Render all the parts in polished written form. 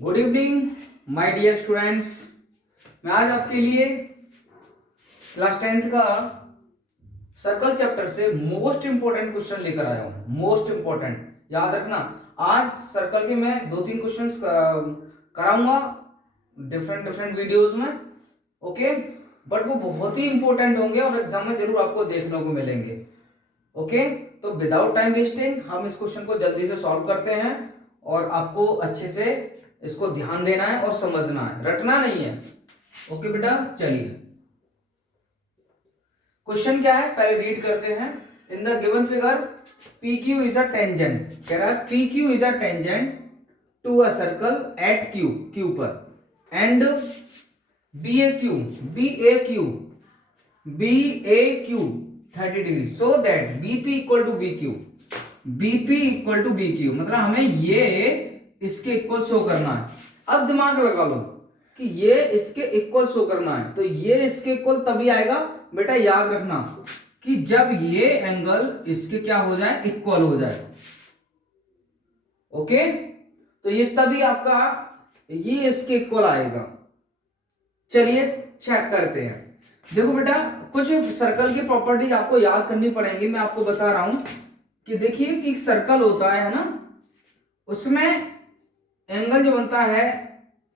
Good evening my dear students. मैं आज आपके लिए क्लास 10th का सर्कल चैप्टर से मोस्ट इंपोर्टेंट क्वेश्चन लेकर आया हूं। मोस्ट इंपोर्टेंट याद रखना। आज सर्कल के मैं 2-3 क्वेश्चंस कराऊंगा डिफरेंट डिफरेंट वीडियोस में। ओके, बट वो बहुत ही इंपॉर्टेंट होंगे और एग्जाम में जरूर आपको देखने को मिलेंगे। ओके, तो विदाउट टाइम वेस्टिंग हम इस क्वेश्चन को जल्दी से सॉल्व करते हैं और आपको अच्छे से इसको ध्यान देना है और समझना है, रटना नहीं है। ओके बेटा, चलिए क्वेश्चन क्या है पहले रीड करते हैं। In the given figure P Q is a tangent, कह रहा है P Q is a tangent to a circle at Q, Q पर, and B A Q 30 degree, so that BP equal to B Q, BP equal to B Q, मतलब हमें ये इसके equal show करना है। अब दिमाग लगा लो कि ये इसके इक्वल शो करना है, तो ये इसके इक्वल तभी आएगा बेटा, याद रखना कि जब ये एंगल इसके क्या हो जाए, इक्वल हो जाए। ओके, तो ये तभी आपका ये इसके इक्वल आएगा। चलिए चेक करते हैं। देखो बेटा, कुछ सर्कल की प्रॉपर्टीज आपको याद करनी पड़ेगी। मैं आपको बता रहा हूं कि देखिए कि सर्कल होता है ना, उसमें एंगल जो बनता है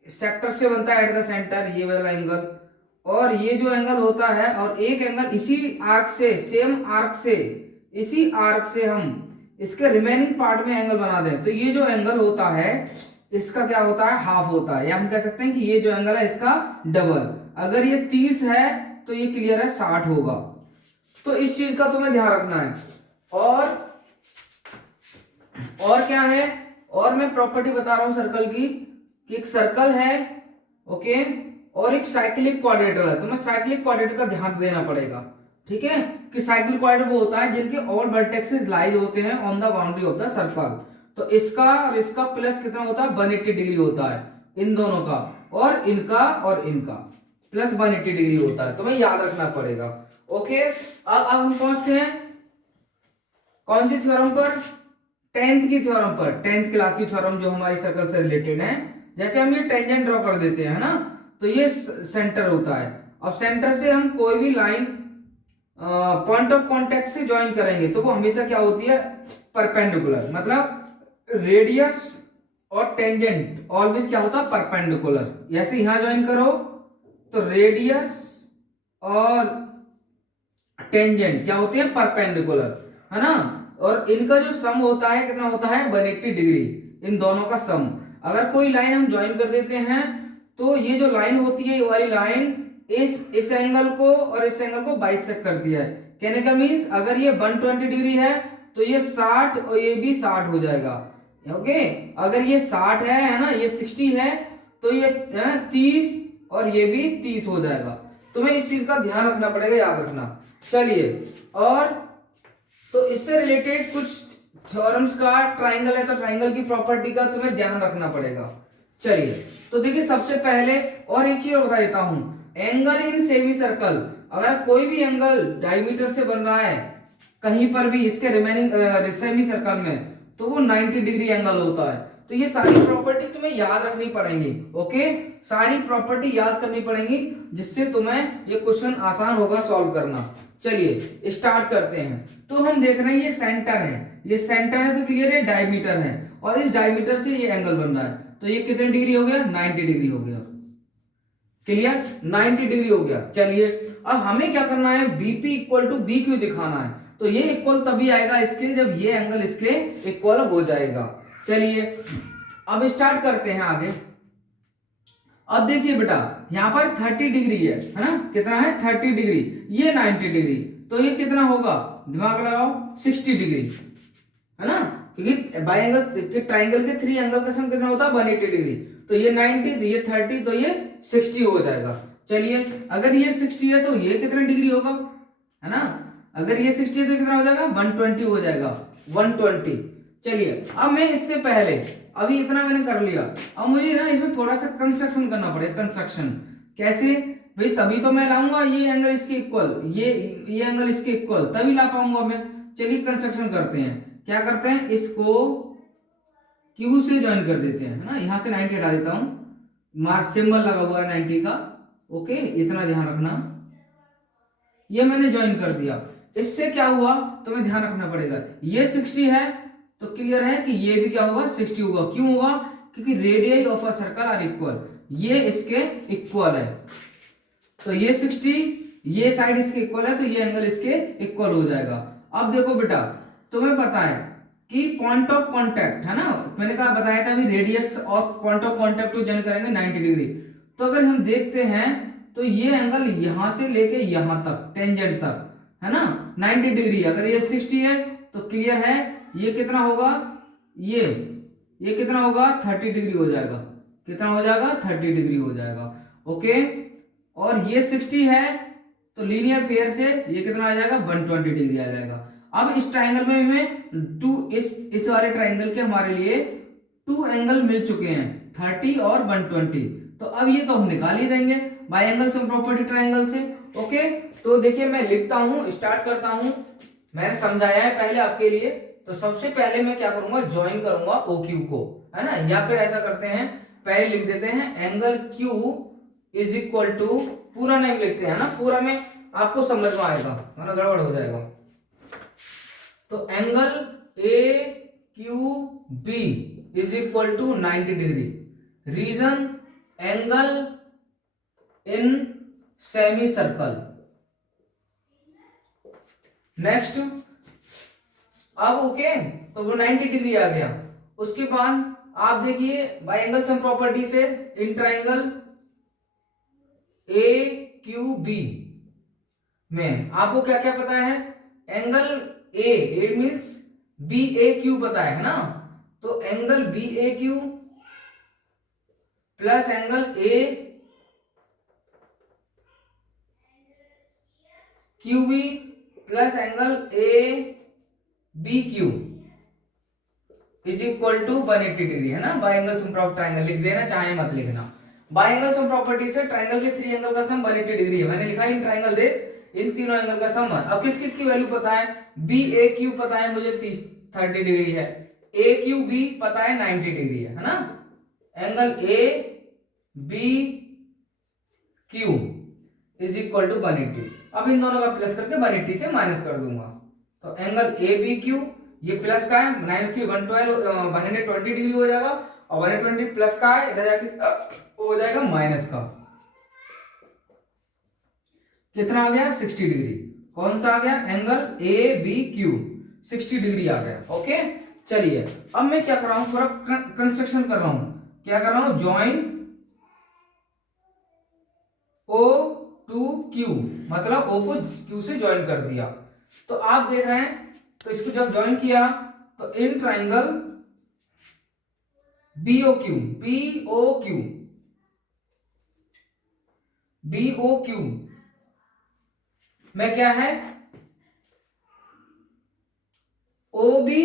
सेक्टर से बनता है एट द सेंटर, ये वाला एंगल, और ये जो एंगल होता है, और एक एंगल इसी आर्क से, सेम आर्क से, इसी आर्क से हम इसके रिमेनिंग पार्ट में एंगल बना दें, तो ये जो एंगल होता है इसका क्या होता है, हाफ होता है, या हम कह सकते हैं कि ये जो एंगल है इसका डबल। अगर ये 30 है तो ये क्लियर है 60 होगा। तो इस चीज का तुम्हें ध्यान रखना है। और क्या है, और मैं प्रॉपर्टी बता रहा हूं सर्कल की, कि एक सर्कल है, ओके, और एक साइक्लिक क्वाड्रेटर है। तुम्हें साइक्लिक क्वाड्रेटर का ध्यान देना पड़ेगा, ठीक है, कि साइक्लिक क्वाड्रेटर वो होता है जिनके ऑल वर्टेक्सेस लाइज होते हैं on the boundary of the circle. तो इसका और इसका प्लस कितना होता है, 180 डिग्री होता है इन दोनों का, और इनका प्लस 180 डिग्री होता है। तुम्हें याद रखना पड़ेगा। ओके, अब हम पहुंचते हैं कौन सी थ्योरम पर, 10th की थ्योरम पर, 10th क्लास की थ्योरम जो हमारी सर्कल से रिलेटेड है। जैसे हम ये टेंजेंट ड्रॉ कर देते हैं ना, तो ये सेंटर होता है। अब सेंटर से हम कोई भी लाइन पॉइंट ऑफ कांटेक्ट से ज्वाइन करेंगे तो वो हमेशा क्या होती है, परपेंडिकुलर, मतलब रेडियस और टेंजेंट ऑलवेज क्या होता है, परपेंडिकुलर। जैसे यहां ज्वाइन करो तो रेडियस और टेंजेंट क्या होती है, परपेंडिकुलर, है ना। और इनका जो सम होता है कितना होता है, 180 डिग्री, इन दोनों का सम। अगर कोई लाइन हम ज्वाइन कर देते हैं तो ये जो लाइन होती है, ये वाली लाइन इस एंगल को और इस एंगल को बाइसेक्ट करती है। कहने का मीन्स अगर ये 120 डिग्री है तो ये 60 और ये भी 60 हो जाएगा। ओके, अगर ये 60 है ना, ये 60 है, तो ये 30 और ये भी 30 हो जाएगा। तुम्हें इस चीज का ध्यान रखना पड़ेगा, याद रखना। चलिए, और तो इससे रिलेटेड कुछ थ्योरम्स का, ट्राइंगल है तो ट्राइंगल की प्रॉपर्टी का तुम्हें ध्यान रखना पड़ेगा। चलिए, तो देखिए सबसे पहले और एक चीज और बता देता हूं, एंगल इन सेमी सर्कल, अगर कोई भी एंगल डायमीटर से बन रहा है कहीं पर भी इसके रिमेनिंग सेमी सर्कल में, तो वो 90 डिग्री एंगल होता है। तो ये सारी प्रॉपर्टी तुम्हें याद रखनी पड़ेंगी। ओके, सारी प्रॉपर्टी याद करनी पड़ेंगी, जिससे तुम्हें ये क्वेश्चन आसान होगा सॉल्व करना। चलिए स्टार्ट करते हैं। तो हम देख रहे हैं ये सेंटर है, ये सेंटर है तो क्लियर है, डायमीटर है, और इस डायमीटर से ये एंगल बन रहा है, तो ये कितने डिग्री हो गया, 90 डिग्री हो गया। क्लियर, 90 डिग्री हो गया। चलिए, अब हमें क्या करना है, BP equal to B Q दिखाना है। तो ये इक्वल तभी आएगा इसके जब ये एंगल इसके इक्वल हो जाएगा। चलिए अब स्टार्ट करते हैं आगे। अब देखिए बेटा, यहां पर 30 डिग्री है ना, कितना है, 30 डिग्री, ये 90 डिग्री, तो ये कितना होगा, दिमाग लगाओ, 60 डिग्री, है ना, क्योंकि बाई एंगल के ट्राइंगल के 3 एंगल का सम कितना होता है, 180 डिग्री। तो ये 90, तो ये 30, तो ये 60 हो जाएगा। चलिए, अगर ये 60 है तो ये कितना डिग्री होगा, है ना, अगर ये 60 है तो कितना हो जाएगा, 120 हो जाएगा, 120। चलिए, अब मैं इससे पहले, अभी इतना मैंने कर लिया, अब मुझे ना इसमें थोड़ा सा कंस्ट्रक्शन करना पड़ेगा। कंस्ट्रक्शन कैसे भाई, तभी तो मैं लाऊंगा ये एंगल इसके इक्वल, ये एंगल इसके इक्वल, तभी ला पाऊंगा मैं। चलिए कंस्ट्रक्शन करते हैं। क्या करते हैं, इसको क्यू से ज्वाइन कर देते हैं, है ना। यहाँ से 90 हटा देता हूँ, मार्क सिंबल लगा हुआ है 90 का, ओके, इतना ध्यान रखना। ये मैंने ज्वाइन कर दिया, इससे क्या हुआ तो मैं ध्यान रखना पड़ेगा, ये 60 है तो क्लियर है कि ये भी क्या होगा 60 होगा। क्यों होगा, क्योंकि radius of a circle are equal, ये इसके इक्वल है, तो ये 60, ये साइड इसके इक्वल है तो ये एंगल इसके इक्वल हो जाएगा। अब देखो बेटा, तुम्हें पता है कि पॉइंट ऑफ कांटेक्ट है ना, मैंने कहा बताया था अभी, रेडियस और पॉइंट ऑफ कांटेक्ट को ज्वाइन करेंगे 90 डिग्री। तो अगर हम देखते हैं तो ये एंगल यहां से लेके यहां तक टेंजेंट तक है ना 90 डिग्री, अगर ये 60 है तो क्लियर है ये कितना होगा, ये कितना होगा 30 डिग्री हो जाएगा, कितना हो जाएगा 30 डिग्री हो जाएगा, ओके। और ये 60 है तो लीनियर पेयर से ये कितना आ जाएगा 120 डिग्री आ जाएगा। अब इस ट्राइंगल में हमें इस वाले ट्राइंगल के हमारे लिए 2 एंगल मिल चुके हैं 30 और 120, तो अब ये तो हम निकाल ही देंगे bye angle sum property triangle से, ओके। तो देखिए मैं लिखता हूं, स्टार्ट करता हूं, मैंने समझाया है पहले आपके लिए। तो सबसे पहले मैं क्या करूंगा, ज्वाइन करूंगा ओ क्यू को, है ना, या फिर ऐसा करते हैं पहले लिख देते हैं angle Q is equal to, पूरा नेम लिखते हैं ना, पूरा में आपको समझ में आएगा वरना गड़बड़ हो जाएगा। तो angle A Q B is equal to 90 degree, reason angle in semicircle. Next, अब ओके, तो वो 90 डिग्री आ गया। उसके बाद आप देखिए बाय एंगल सम प्रॉपर्टी से in triangle A Q B में आपको क्या क्या पता है, angle A, it means B A Q पता है ना, तो angle B A Q plus angle A Q B plus angle A B Q is equal to 180 degree, है ना। By angle sum property triangle लिख देना, चाहे मत लिखना। बाय एंगल सम प्रॉपर्टी से ट्राइंगल के 3 एंगल का सम 180 डिग्री है, मैंने लिखा इन ट्राइंगल दिस, इन तीनों एंगल का सम। अब किस किस की वैल्यू पता है, बी ए क्यू पता है मुझे 30 डिग्री है, ए क्यू बी पता है 90 डिग्री है ना। Angle A B Q is equal to 180, अब इन दोनों का प्लस करके 180 से माइनस कर दूंगा, तो एंगल ए बी क्यू ये प्लस का है, 120 डिग्री हो जाएगा, और 120 प्लस का है, इधर जाके हो जाएगा माइनस का, कितना आ गया 60 डिग्री। कौन सा आ गया, angle A B Q 60 degree आ गया, ओके। चलिए अब मैं क्या कर रहा हूं, थोड़ा कंस्ट्रक्शन कर रहा हूं, क्या कर रहा हूं, ज्वाइन ओ टू क्यू, मतलब ओ को क्यू से ज्वाइन कर दिया। तो आप देख रहे हैं, तो इसको जब ज्वाइन किया तो in triangle BO Q, BO Q, BO Q में क्या है, O B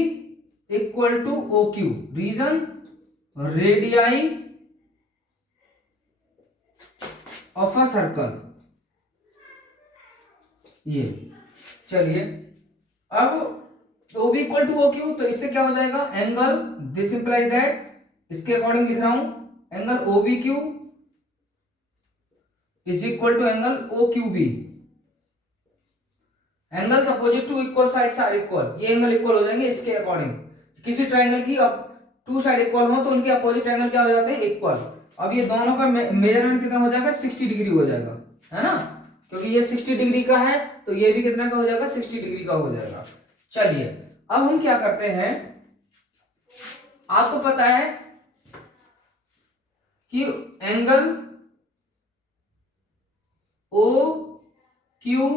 equal to O Q, reason radii of a circle, ये। चलिए अब O B equal to O Q, तो इससे क्या हो जाएगा, एंगल दिस इंप्लाइज दैट, इसके अकॉर्डिंग लिख रहा हूं, angle O B Q is equal to angle O Q B, angles opposite to equal sides are equal, ये एंगल इक्वल हो जाएंगे इसके अकॉर्डिंग। किसी ट्राइंगल की अब 2 साइड इक्वल हो तो उनके अपोजिट एंगल क्या हो जाते हैं, इक्वल। अब ये दोनों का मेजरमेंट कितना हो जाएगा, 60 डिग्री हो जाएगा, है ना, क्योंकि ये 60 डिग्री का है तो ये भी कितना का हो जाएगा, 60 डिग्री का हो जाएगा। चलिए अब हम क्या करते हैं, आपको पता है कि angle O Q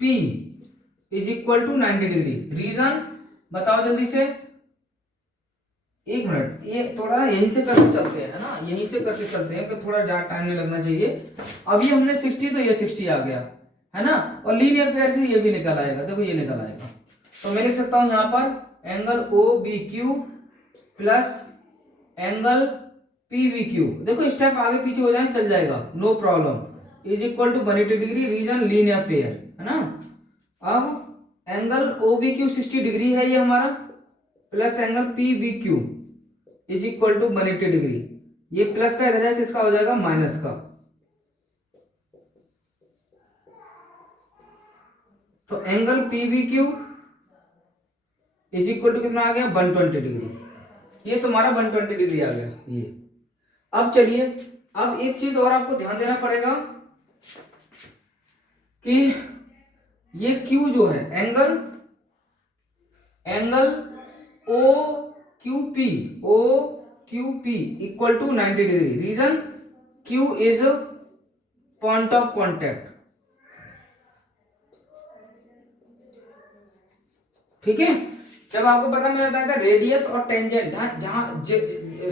P is equal to 90 degree, reason बताओ जल्दी से, 1 मिनट, ये थोड़ा यहीं से करके चलते हैं, है ना, यहीं से करके चलते हैं कि थोड़ा ज्यादा टाइम नहीं लगना चाहिए। अब ये हमने 60 तो ये 60 आ गया, है ना, और लीनियर पेयर से ये भी निकल आएगा, देखो ये निकल आएगा। तो मैं लिख सकता हूं यहां पर angle O B Q plus angle P V Q, देखो स्टेप आगे पीछे हो जाए चल जाएगा, no problem, is equal to 180 degree, reason linear pair, है ना। अब angle O B Q 60 degree है ये हमारा, plus angle P V Q is equal to 180 degree. ये प्लस का इधर है, किसका हो जाएगा, माइनस का। तो angle PVQ is equal to कितना आ गया, 120 डिग्री। ये तुम्हारा 120 डिग्री आ गया ये। अब चलिए, अब एक चीज और आपको ध्यान देना पड़ेगा कि ये Q जो है angle OQP equal to 90 degree. Reason Q is point of contact. ठीक है, जब आपको पता मैंने बताया था रेडियस और टेंजेंट जहां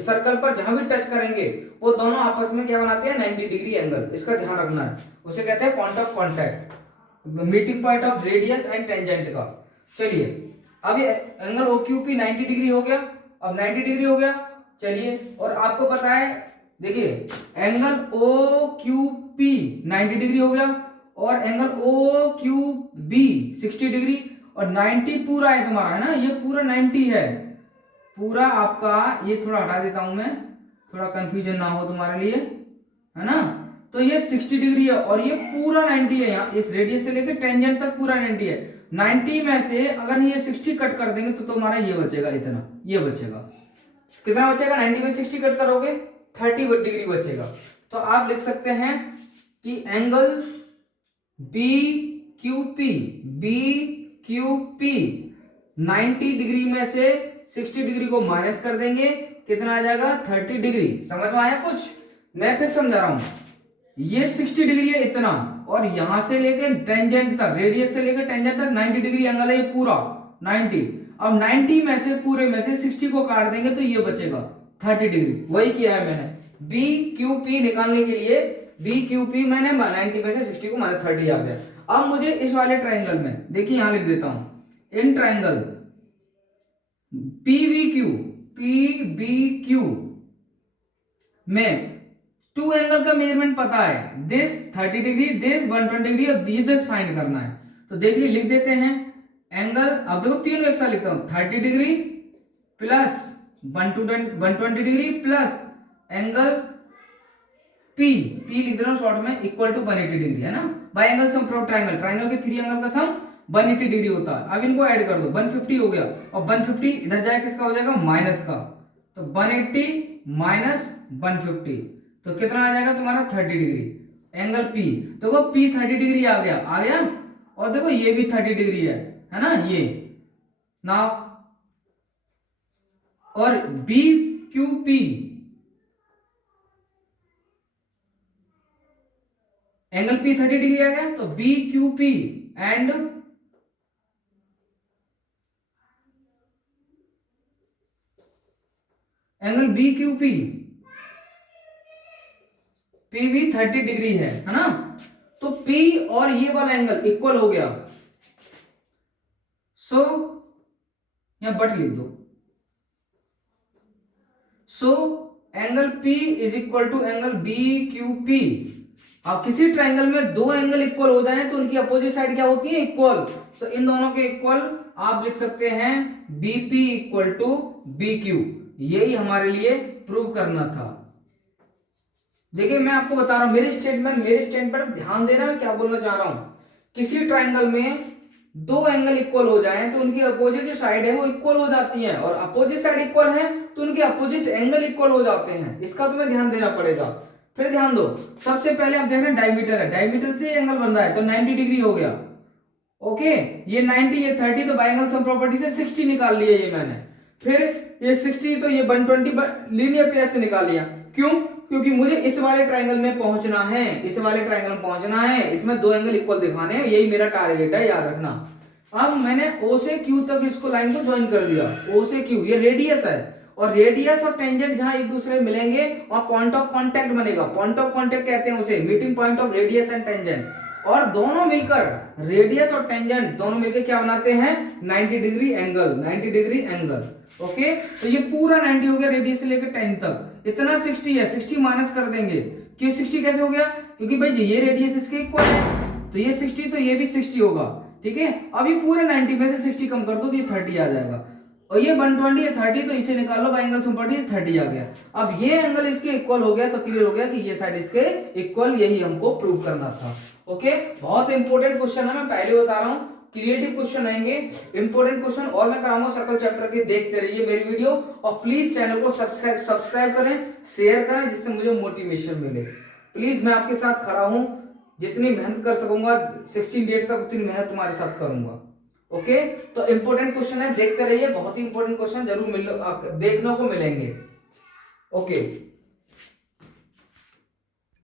सर्कल पर जहां भी टच करेंगे वो दोनों आपस में क्या बनाते हैं, 90 डिग्री एंगल। इसका ध्यान रखना है, उसे कहते हैं point of contact, meeting point of radius and tangent का। चलिए, अब ये एंगल OQP 90 डिग्री हो गया। अब 90 डिग्री हो गया, चलिए, और आपको पता है, देखिए एंगल OQP 90 डिग्री हो गया और एंगल OQB 60 डिग्री और 90 पूरा है तुम्हारा, है ना, ये पूरा 90 है पूरा आपका। ये थोड़ा हटा देता हूं मैं, थोड़ा कंफ्यूजन ना हो तुम्हारे लिए, है ना। तो ये 60 डिग्री है और ये पूरा 90 है। यहाँ इस रेडियस से लेकर टेंजेंट तक पूरा 90 है। 90 में से अगर ये 60 कट कर देंगे तो तुम्हारा ये बचेगा, इतना ये बचेगा। कितना बचेगा, 90 में 60 कट करोगे 30 डिग्री बचेगा। तो आप लिख सकते हैं कि एंगल BQP 90 डिग्री में से 60 डिग्री को माइनस कर देंगे, कितना आ जाएगा, 30 डिग्री। समझ में आया कुछ? मैं फिर समझा रहा हूं, ये 60 डिग्री है इतना, और यहां से लेकर टेंजेंट तक, रेडियस से लेकर टेंजेंट तक 90 डिग्री एंगल है ये पूरा 90। अब 90 में से पूरे में से 60 को काट देंगे तो ये बचेगा 30 डिग्री। वही किया है मैंने, BQP निकालने के लिए BQP मैंने 90 में से 60 को माइनस 30 आ गया। अब मुझे इस वाले ट्राइंगल में, देखिए यहां लिख देता हूं, इन ट्राइंगल PBQ में टू एंगल का मेजरमेंट पता है, दिस 30 डिग्री, दिस 120 डिग्री और दिस फाइंड करना है। तो देखिए लिख देते हैं एंगल, अब देखो तीनों एक साथ लिखता हूं, 30 degree plus 120 degree plus angle P लिख देना शॉर्ट में, इक्वल टू 180 डिग्री, है ना। By angle some from triangle, triangle के 3 एंगल का सम 180 डिग्री होता है। अब इनको ऐड कर दो, 150 हो गया और 150 इधर जाए किसका हो जाएगा, माइनस का। तो 180 माइनस 150 तो कितना आ जाएगा तुम्हारा, 30 डिग्री। एंगल P, देखो P 30 डिग्री आ गया और देखो ये भी 30 डिग्री है ना ये ना। और BQP एंगल P 30 डिग्री आ गया, तो BQP and angle BQP P भी 30 डिग्री है ना। तो P और ये वाला एंगल इक्वल हो गया। सो यहां बट लिख दो। So angle P is equal to angle BQP। अब किसी ट्राइंगल में दो एंगल इक्वल हो जाए तो उनकी अपोजिट साइड क्या होती है, इक्वल। तो इन दोनों के इक्वल आप लिख सकते हैं BP इक्वल टू BQ। यही हमारे लिए प्रूव करना था। देखिए मैं आपको बता रहा हूं, मेरे स्टेटमेंट पर ध्यान देना, मैं क्या बोलना चाह रहा हूं। किसी ट्राइंगल में दो एंगल इक्वल हो जाएं तो उनकी अपोजिट जो साइड है वो इक्वल हो जाती है, और अपोजिट साइड इक्वल है तो उनके अपोजिट एंगल इक्वल हो जाते हैं। इसका तुम्हें ध्यान देना पड़ेगा। फिर ध्यान दो, सबसे पहले आप देख रहे हैं डायमीटर है, डायमीटर से एंगल बन रहा है तो 90 डिग्री हो गया। ओके, ये 90 ये 30, तो बाय एंगल सम प्रॉपर्टी से 60 निकाल लिया ये मैंने। फिर ये 60 तो ये 120 लीनियर पेयर से निकाल लिया। क्यों? क्योंकि मुझे इस वाले ट्राइंगल में पहुंचना है, इस वाले ट्राइंगल में पहुंचना है, इसमें दो एंगल इक्वल दिखाने हैं, यही मेरा टारगेट है, याद रखना। अब मैंने O से Q तक इसको लाइन को ज्वाइन कर दिया। O से Q ये रेडियस है, और रेडियस और टेंजेंट जहां एक दूसरे मिलेंगे वहां पॉइंट ऑफ कांटेक्ट बनेगा। पॉइंट ऑफ कांटेक्ट कहते हैं उसे, meeting point of radius and tangent. और दोनों मिलकर, रेडियस और टेंजेंट दोनों मिलकर क्या बनाते हैं, 90 degree angle, 90 degree angle. Okay, तो ये पूरा 90 हो गया रेडियस से लेकर 10 तक। इतना 60 है, 60 माइनस कर देंगे। क्यों 60 कैसे हो गया? क्योंकि भाई ये रेडियस इसके इक्वल है, तो ये 60 तो ये भी 60 होगा। ठीक है, अब ये पूरे 90 में से 60 कम कर दो तो ये 30 आ जाएगा। और ये 120 है 30, तो इसे निकाल लो बाई एंगल सम 30 आ गया। अब ये एंगल इसके इक्वल हो गया तो क्लियर हो गया कि ये साइड इसके इक्वल, यही हमको प्रूव करना था। ओके, बहुत इंपॉर्टेंट क्वेश्चन है, मैं पहले बता रहा हूं, क्रिएटिव क्वेश्चन आएंगे, इंपॉर्टेंट क्वेश्चन और मैं कराऊंगा सर्कल चैप्टर के। देखते रहिए मेरी वीडियो और प्लीज चैनल को सब्सक्राइब करें, शेयर करें, जिससे मुझे मोटिवेशन मिले। प्लीज मैं आपके साथ खड़ा हूं, जितनी मेहनत कर सकूंगा 16 डेट तक उतनी मेहनत तुम्हारे साथ करूंगा। ओके, तो इंपॉर्टेंट क्वेश्चन है, देखते रहिए, बहुत ही इंपॉर्टेंट क्वेश्चन जरूर देखने को मिलेंगे। ओके।